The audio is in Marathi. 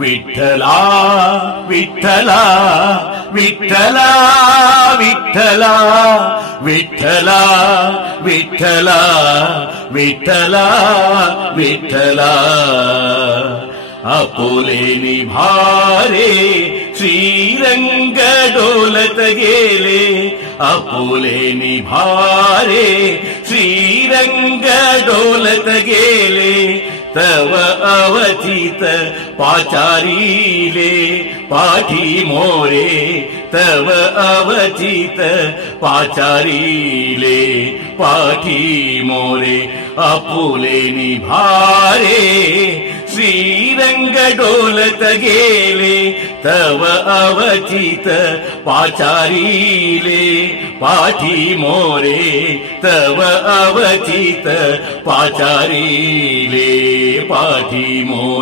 विठ्ठला विठ्ठला विठ्ठला विठ्ठला विठ्ठला विठ्ठला विठ्ठला विठ्ठला आपुले निभारे श्रीरंग डोलत गेले आपुले निभारे श्रीरंग डोलत गेले तव अवचित पाचारीले पाठी मोरे तव अवचित पाचारीले पाठी मोरे आपुले निभारे श्रीरंग डोलत गेले तव अवचित पाचारीले पाठी मोरे तव अवचित पाचारीले पाठी मोरे